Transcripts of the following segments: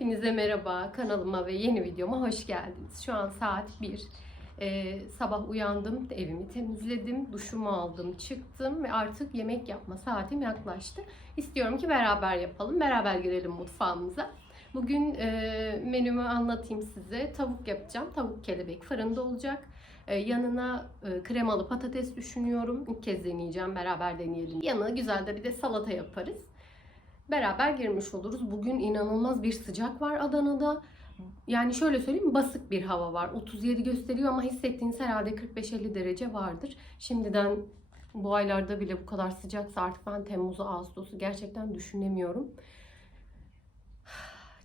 Hepinize merhaba. Kanalıma ve yeni videoma hoş geldiniz. Şu an saat 1. Ee, sabah uyandım, evimi temizledim, duşumu aldım, çıktım ve artık yemek yapma saatim yaklaştı. İstiyorum ki beraber yapalım, beraber girelim mutfağımıza. Bugün e, menümü anlatayım size. Tavuk yapacağım. Tavuk kelebek fırında olacak. E, yanına e, kremalı patates düşünüyorum. İlk kez deneyeceğim. Beraber deneyelim. Yanına güzel de bir de salata yaparız beraber girmiş oluruz. Bugün inanılmaz bir sıcak var Adana'da. Yani şöyle söyleyeyim basık bir hava var. 37 gösteriyor ama hissettiğiniz herhalde 45-50 derece vardır. Şimdiden bu aylarda bile bu kadar sıcaksa artık ben Temmuz'u, Ağustos'u gerçekten düşünemiyorum.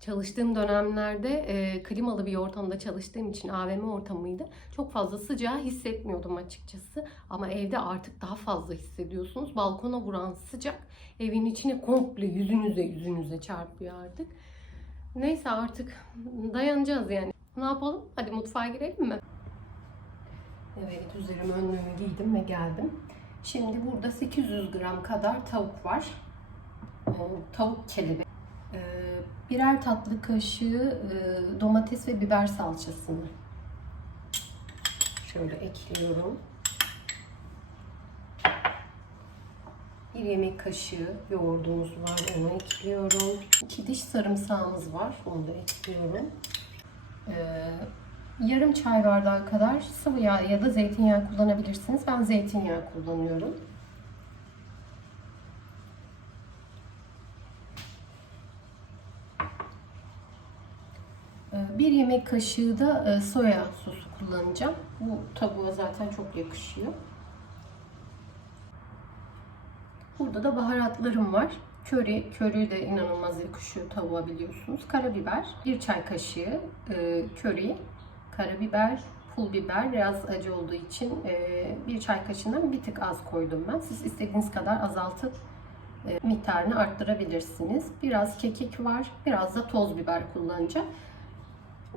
Çalıştığım dönemlerde e, klimalı bir ortamda çalıştığım için AVM ortamıydı. Çok fazla sıcağı hissetmiyordum açıkçası. Ama evde artık daha fazla hissediyorsunuz. Balkona vuran sıcak evin içine komple yüzünüze yüzünüze çarpıyor artık. Neyse artık dayanacağız yani. Ne yapalım? Hadi mutfağa girelim mi? Evet üzerime önlüğümü giydim ve geldim. Şimdi burada 800 gram kadar tavuk var. Tavuk kelebek. Birer tatlı kaşığı e, domates ve biber salçasını şöyle ekliyorum. Bir yemek kaşığı yoğurdumuz var, onu ekliyorum. İki diş sarımsağımız var, onu da ekliyorum. Ee, yarım çay bardağı kadar sıvı yağ ya da zeytinyağı kullanabilirsiniz. Ben zeytinyağı kullanıyorum. Bir yemek kaşığı da e, soya sosu kullanacağım. Bu tavuğa zaten çok yakışıyor. Burada da baharatlarım var. Köri, köri de inanılmaz yakışıyor tavuğa biliyorsunuz. Karabiber, bir çay kaşığı e, köri, karabiber, pul biber biraz acı olduğu için e, bir çay kaşığından bir tık az koydum ben. Siz istediğiniz kadar azaltıp miktarını arttırabilirsiniz. Biraz kekik var, biraz da toz biber kullanacağım.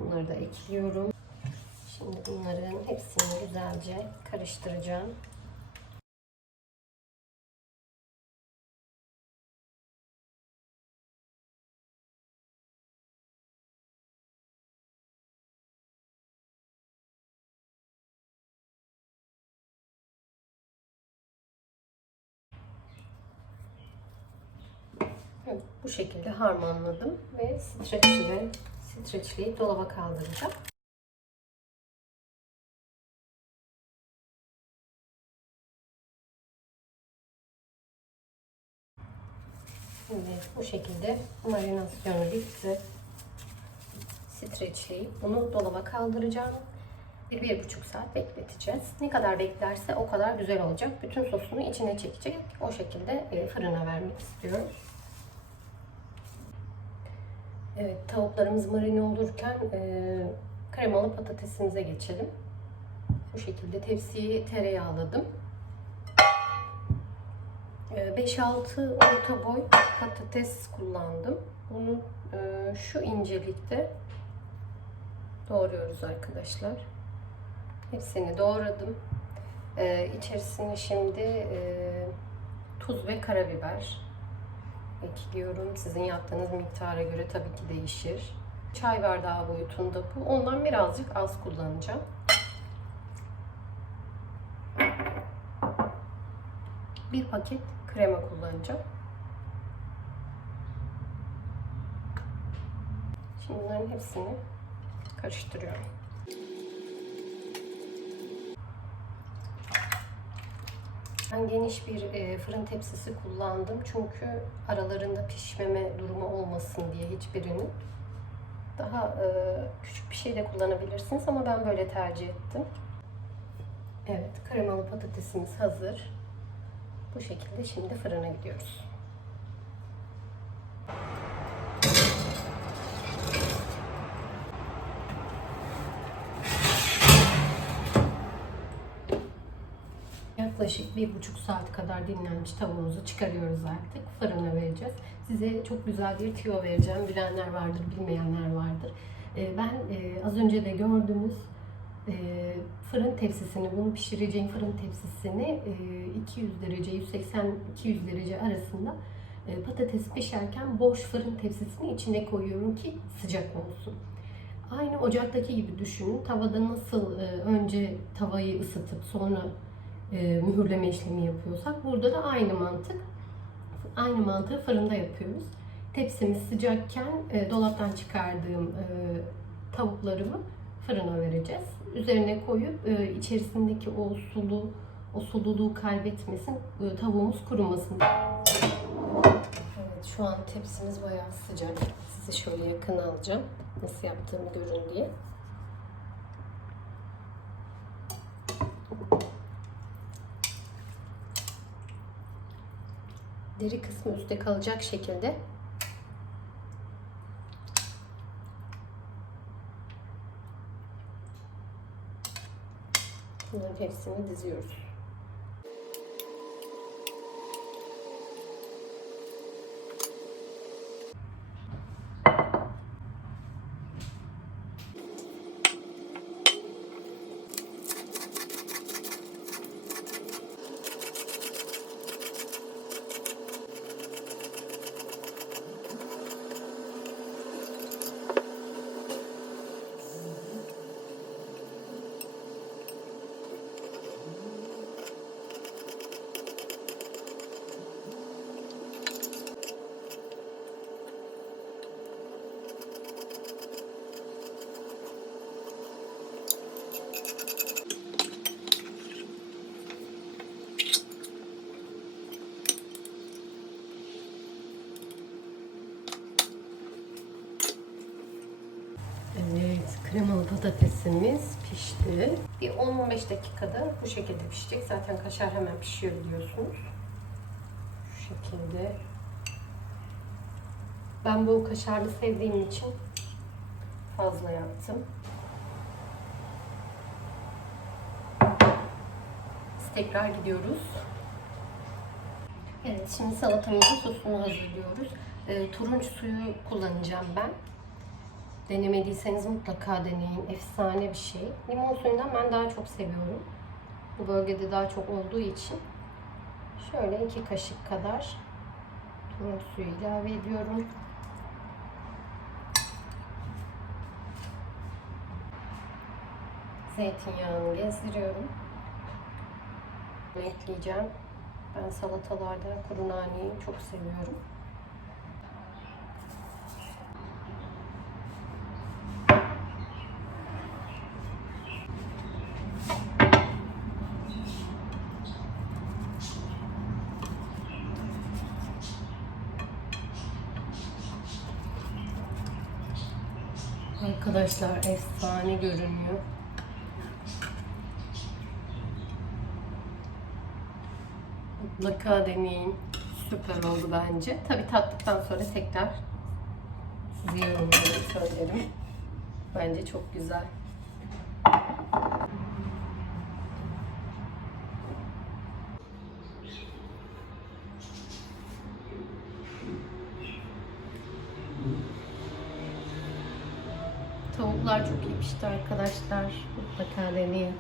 Bunları da ekliyorum. Şimdi bunların hepsini güzelce karıştıracağım. Bu şekilde harmanladım ve streçle, streçleyip dolaba kaldıracağım. Şimdi bu şekilde marinasyonu bitti. Streçleyip bunu dolaba kaldıracağım. Bir, bir buçuk saat bekleteceğiz. Ne kadar beklerse o kadar güzel olacak. Bütün sosunu içine çekecek. O şekilde e, fırına vermek istiyorum. Evet, tavuklarımız marine olurken e, kremalı patatesimize geçelim. Bu şekilde tepsiyi tereyağladım. E, 5-6 orta boy patates kullandım. Bunu e, şu incelikte doğruyoruz arkadaşlar. Hepsini doğradım. E, içerisine şimdi e, tuz ve karabiber ekliyorum. Sizin yaptığınız miktara göre tabii ki değişir. Çay bardağı boyutunda bu. Ondan birazcık az kullanacağım. Bir paket krema kullanacağım. Şimdi bunların hepsini karıştırıyorum. Ben geniş bir e, fırın tepsisi kullandım çünkü aralarında pişmeme durumu olmasın diye hiçbirinin. Daha e, küçük bir şey de kullanabilirsiniz ama ben böyle tercih ettim. Evet, kremalı patatesimiz hazır. Bu şekilde şimdi fırına gidiyoruz. Yaklaşık bir buçuk saat kadar dinlenmiş tavuğumuzu çıkarıyoruz artık. Fırına vereceğiz. Size çok güzel bir tüyo vereceğim. Bilenler vardır, bilmeyenler vardır. Ee, Ben e, az önce de gördüğünüz e, fırın tepsisini, bunu pişireceğim fırın tepsisini e, 200 derece, 180-200 derece arasında e, patates pişerken boş fırın tepsisini içine koyuyorum ki sıcak olsun. Aynı ocaktaki gibi düşünün. Tavada nasıl e, önce tavayı ısıtıp sonra e, mühürleme işlemi yapıyorsak burada da aynı mantık. Aynı mantığı fırında yapıyoruz. Tepsimiz sıcakken e, dolaptan çıkardığım e, tavuklarımı fırına vereceğiz. Üzerine koyup e, içerisindeki o sulu o sululuğu kaybetmesin, e, tavuğumuz kurumasın. Evet, şu an tepsimiz bayağı sıcak. Size şöyle yakın alacağım. Nasıl yaptığımı görün diye. Deri kısmı üstte kalacak şekilde Bunların hepsini diziyoruz. Evet, kremalı patatesimiz pişti. Bir 10-15 dakikada bu şekilde pişecek. Zaten kaşar hemen pişiyor biliyorsunuz. Şu şekilde. Ben bu kaşarlı sevdiğim için fazla yaptım. Biz tekrar gidiyoruz. Evet, şimdi salatamızın sosunu hazırlıyoruz. Ee, turunç suyu kullanacağım ben. Denemediyseniz mutlaka deneyin. Efsane bir şey. Limon suyundan ben daha çok seviyorum. Bu bölgede daha çok olduğu için. Şöyle iki kaşık kadar turunç suyu ilave ediyorum. Zeytinyağını gezdiriyorum. Ekleyeceğim. Ben salatalarda kuru naneyi çok seviyorum. Arkadaşlar efsane görünüyor. Mutlaka deneyin. Süper oldu bence. Tabi tattıktan sonra tekrar size yorumlarımı söylerim. Bence çok güzel. Tavuklar çok iyi pişti arkadaşlar. Mutlaka deneyin.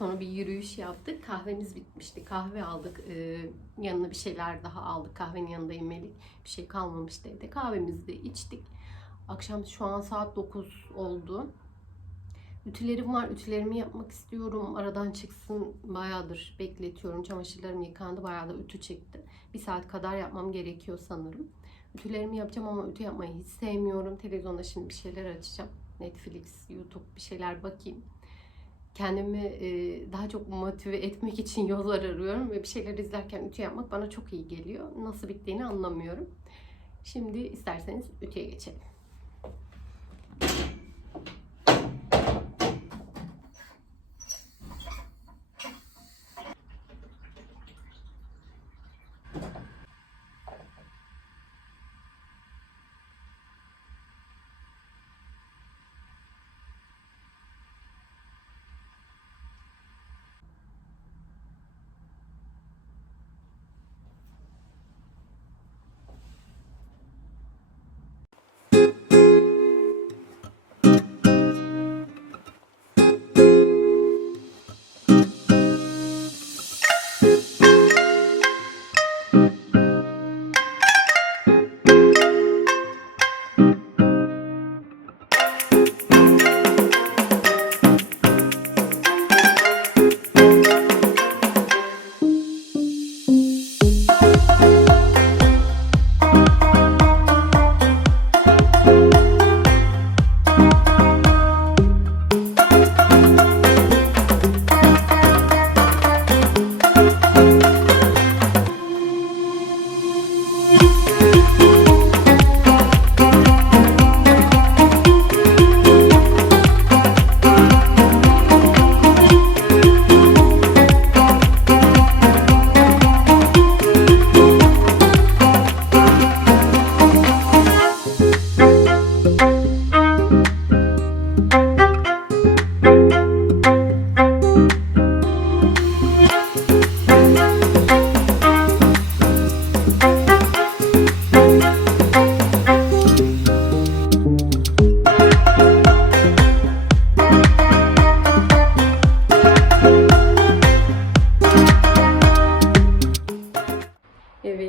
Sonra bir yürüyüş yaptık. Kahvemiz bitmişti. Kahve aldık. Ee, yanına bir şeyler daha aldık. Kahvenin yanında yemelik bir şey kalmamıştı evde. Kahvemizi de içtik. Akşam şu an saat 9 oldu. Ütülerim var. Ütülerimi yapmak istiyorum. Aradan çıksın. Bayağıdır bekletiyorum. Çamaşırlarım yıkandı. Bayağı da ütü çekti. Bir saat kadar yapmam gerekiyor sanırım. Ütülerimi yapacağım ama ütü yapmayı hiç sevmiyorum. Televizyonda şimdi bir şeyler açacağım. Netflix, YouTube bir şeyler bakayım. Kendimi e, daha çok motive etmek için yollar arıyorum ve bir şeyler izlerken ütü yapmak bana çok iyi geliyor. Nasıl bittiğini anlamıyorum. Şimdi isterseniz ütüye geçelim.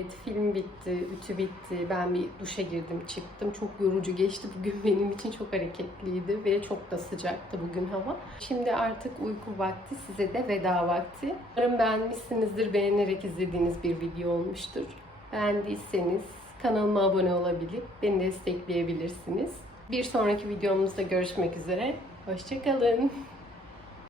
Evet, film bitti, ütü bitti. Ben bir duşa girdim, çıktım. Çok yorucu geçti. Bugün benim için çok hareketliydi ve çok da sıcaktı bugün hava. Şimdi artık uyku vakti, size de veda vakti. Umarım beğenmişsinizdir, beğenerek izlediğiniz bir video olmuştur. Beğendiyseniz kanalıma abone olabilir, beni destekleyebilirsiniz. Bir sonraki videomuzda görüşmek üzere. Hoşçakalın.